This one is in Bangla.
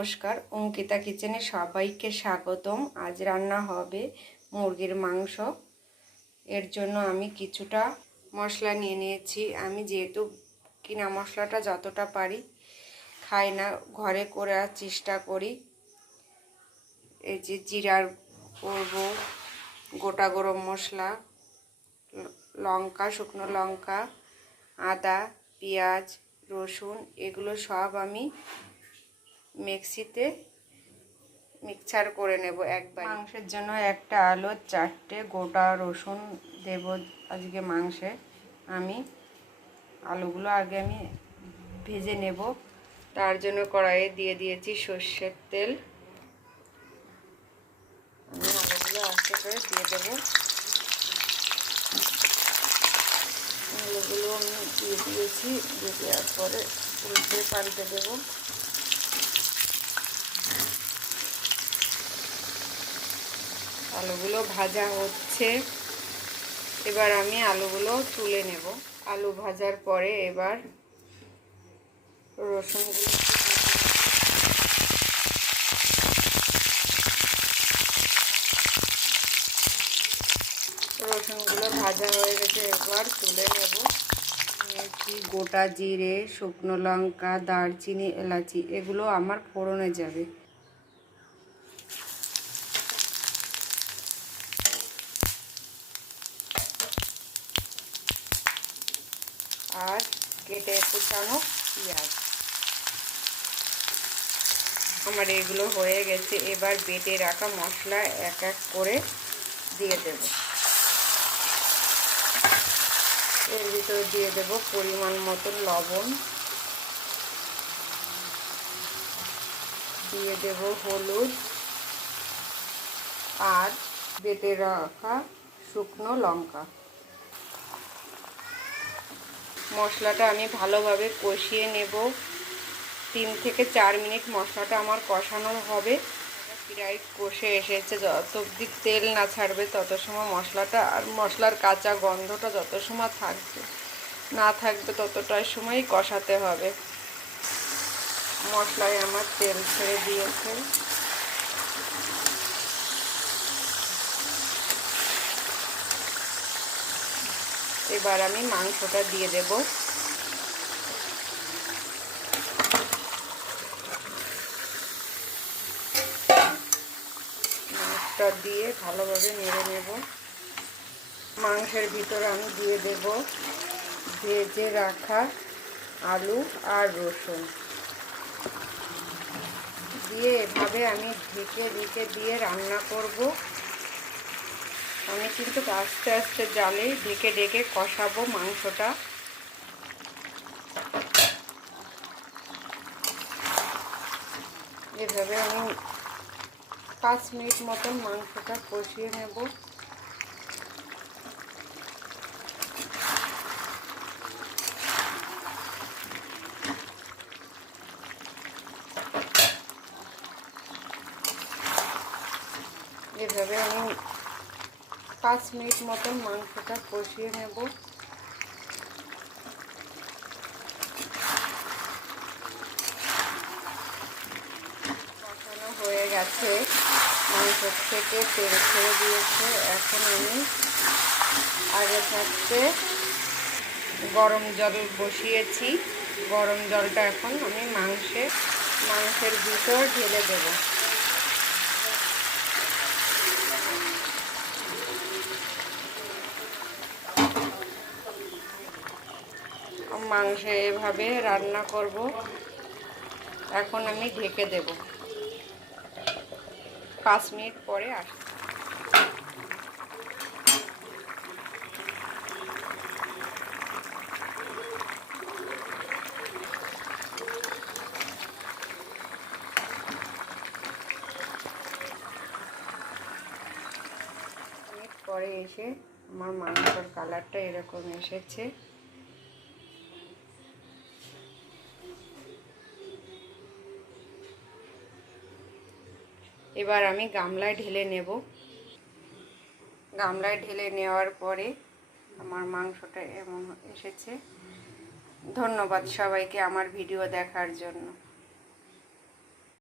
নমস্কার, অঙ্কিতা কিচেনে সবাইকে স্বাগতম। আজ রান্না হবে মুরগির মাংস। এর জন্য আমি কিছুটা মশলা নিয়ে নিয়েছি। আমি যেহেতু কিনা মশলাটা যতটা পারি খাই না, ঘরে করার চেষ্টা করি। এই যে জিরার করব, গোটা গরম মশলা, লঙ্কা, শুকনো লঙ্কা, আদা, পেঁয়াজ, রসুন, এগুলো সব আমি মিক্সিতে মিক্সচার করে নেব একবার। মাংসের জন্য একটা আলু, 4টে গোটা রসুন দেব আজকে মাংসে। আমি আলুগুলো আগে আমি ভেজে নেব। তার জন্য কড়াইয়ে দিয়ে দিয়েছি সর্ষের তেল। আমি আলুগুলো আস্তে করে দিয়ে দেবো। আলুগুলো আমি দিয়ে দিয়েছি, দিয়ে দেওয়ার পরে উল্টে পাল্টে দেবো। আলুগুলো ভাজা হচ্ছে, এবার আমি আলুগুলো তুলে নেব। আলু ভাজার পরে এবার রসুনগুলো ভাজা হয়ে গেছে, এবার তুলে নেব। নিয়েছি গোটা জিরে, শুকনো লঙ্কা, দারচিনি, এলাচি, এগুলো আমার ফোড়নে যাবে। আর কেটে কুচানো পেঁয়াজ। আমার এগুলো হয়ে গেছে, এবার বেটে রাখা মশলা এক এক করে দিয়ে দেব। এর ভিতরে দিয়ে দেব পরিমাণ মতন লবণ, দিয়ে দেব হলুদ আর বেটে রাখা শুকনো লঙ্কা। মশলাটা আমি ভালোভাবে কষিয়ে নেব। 3 থেকে 4 মিনিট মশলাটা আমার কষানো হবে। প্রায় কষে এসেছে, যত অবধি তেল না ছাড়বে তত সময় মশলাটা আর মশলার কাঁচা গন্ধটা যত সময় না থাকবে ততটাই সময় কষাতে হবে। মশলায় আমার তেল ছেড়ে দিয়েছে। এবার আমি মাংসটা দিয়ে দেব। মাংসটা দিয়ে ভালোভাবে নেড়ে নেব। মাংসের ভিতরে আমি দিয়ে দেব ভেজে রাখা আলু আর রসুন, দিয়ে এভাবে আমি ঢেকে দিয়ে রান্না করব। আমি কিন্তু আস্তে আস্তে জালে ঢেকে কষাবো মাংসটা। এভাবে আমি 5 মিনিট মতন মাংসটা কষিয়ে নেব। এভাবে আমি 5 মিনিট মতন মাংসটা কষিয়ে নেব। কষানো হয়ে গেছে, মাংস থেকে তেল ছেড়ে দিয়েছে। এখন আমি আগে থাকতে গরম জল বসিয়েছি। গরম জলটা এখন আমি মাংসের ভিতর ঢেলে দেব। মাংস এভাবে রান্না করব। এখন আমি ঢেকে দেব। 5 মিনিট পরে আসি। পরে এসে আমার মাংসের কালারটা এরকম এসেছে। এবার আমি গামলায় ঢেলে নেব। গামলায় ঢেলে নেওয়ার পরে আমার মাংসটা এমন এসেছে। ধন্যবাদ সবাইকে আমার ভিডিও দেখার জন্য।